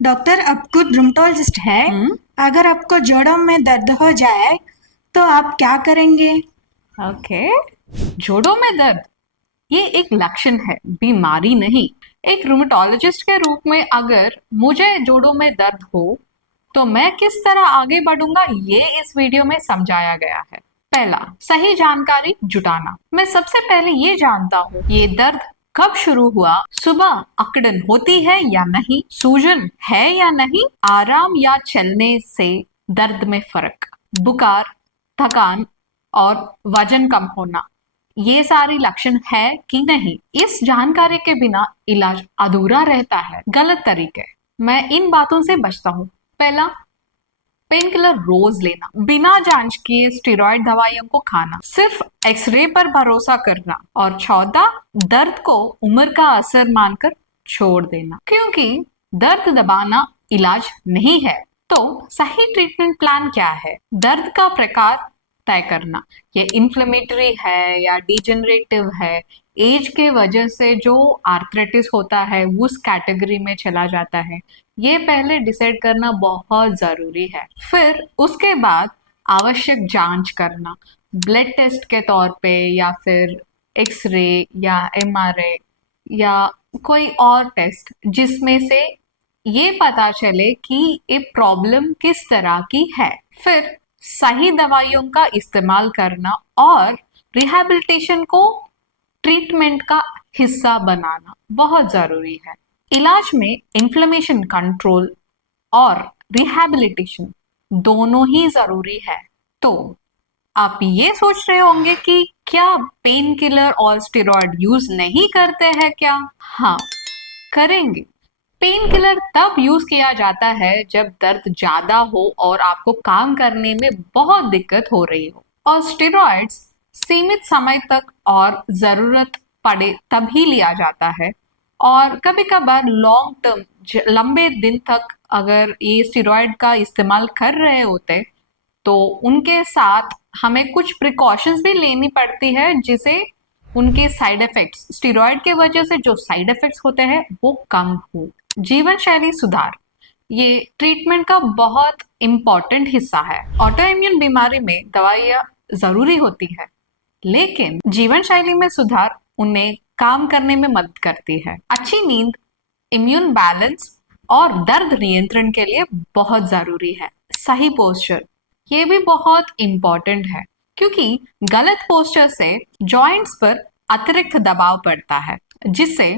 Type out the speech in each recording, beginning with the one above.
Doctor, आपको rheumatologist है। अगर आपको जोड़ों में दर्द हो जाए तो आप क्या करेंगे? ओके, जोड़ों में दर्द ये एक लक्षण है, बीमारी नहीं। एक रूमेटोलॉजिस्ट के रूप में अगर मुझे जोड़ों में दर्द हो तो मैं किस तरह आगे बढ़ूंगा, ये इस वीडियो में समझाया गया है। पहला, सही जानकारी जुटाना। मैं सबसे पहले ये जानता हूँ ये दर्द कब शुरू हुआ, सुबह अकड़न होती है या नहीं, सूजन है या नहीं, आराम या चलने से दर्द में फर्क, बुखार, थकान और वजन कम होना, ये सारी लक्षण है कि नहीं। इस जानकारी के बिना इलाज अधूरा रहता है। गलत तरीके, मैं इन बातों से बचता हूँ। पहला, पेन किलर रोज लेना, बिना जांच किए स्टेरॉइड दवाइयों को खाना, सिर्फ एक्सरे पर भरोसा करना, और 14, दर्द को उम्र का असर मानकर छोड़ देना, क्योंकि दर्द दबाना इलाज नहीं है। तो सही ट्रीटमेंट प्लान क्या है? दर्द का प्रकार तय करना, ये इन्फ्लेमेटरी है या डिजेनरेटिव है, एज के वजह से जो आर्थराइटिस होता है उस कैटेगरी में चला जाता है, ये पहले डिसाइड करना बहुत जरूरी है। फिर उसके बाद आवश्यक जांच करना, ब्लड टेस्ट के तौर पे या फिर एक्सरे या एमआरआई या कोई और टेस्ट, जिसमें से ये पता चले कि ये प्रॉब्लम किस तरह की है। फिर सही दवाइयों का इस्तेमाल करना और रिहैबिलिटेशन को ट्रीटमेंट का हिस्सा बनाना बहुत जरूरी है। इलाज में इन्फ्लेमेशन कंट्रोल और रिहैबिलिटेशन दोनों ही जरूरी है। तो आप ये सोच रहे होंगे कि क्या पेन किलर और स्टेरॉइड यूज नहीं करते हैं क्या? हाँ, करेंगे। पेन किलर तब यूज किया जाता है जब दर्द ज्यादा हो और आपको काम करने में बहुत दिक्कत हो रही हो, और स्टेरॉइड्स सीमित समय तक और जरूरत पड़े तभी लिया जाता है। और कभी कभार लॉन्ग टर्म, लंबे दिन तक अगर ये स्टेरॉइड का इस्तेमाल कर रहे होते तो उनके साथ हमें कुछ प्रिकॉशंस भी लेनी पड़ती है, जिसे उनके साइड इफेक्ट्स, स्टेरॉइड के वजह से जो साइड इफेक्ट्स होते हैं वो कम हो। जीवन शैली सुधार, ये ट्रीटमेंट का बहुत इंपॉर्टेंट हिस्सा है। ऑटो इम्यून बीमारी में दवाइयाँ जरूरी होती है, लेकिन जीवन शैली में सुधार उन्हें काम करने में मदद करती है। अच्छी नींद, इम्यून बैलेंस और दर्द नियंत्रण के लिए बहुत जरूरी है। सही पोस्चर, ये भी बहुत इंपॉर्टेंट है, क्योंकि गलत पोस्चर से जॉइंट्स पर अतिरिक्त दबाव पड़ता है, जिससे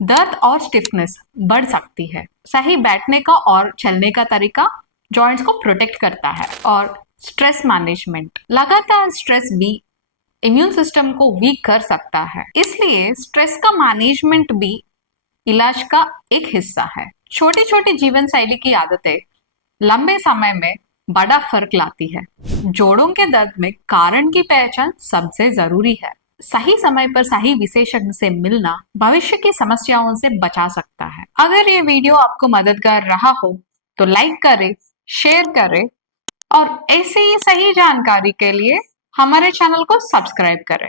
दर्द और स्टिफनेस बढ़ सकती है। सही बैठने का और चलने का तरीका जॉइंट्स को प्रोटेक्ट करता है। और स्ट्रेस मैनेजमेंट, लगातार स्ट्रेस भी इम्यून सिस्टम को वीक कर सकता है, इसलिए स्ट्रेस का मैनेजमेंट भी इलाज का एक हिस्सा है। छोटी छोटी जीवन शैली की आदतें लंबे समय में बड़ा फर्क लाती है। जोड़ों के दर्द में कारण की पहचान सबसे जरूरी है। सही समय पर सही विशेषज्ञ से मिलना भविष्य की समस्याओं से बचा सकता है। अगर ये वीडियो आपको मददगार रहा हो तो लाइक करें, शेयर करें, और ऐसे ही सही जानकारी के लिए हमारे चैनल को सब्सक्राइब करें।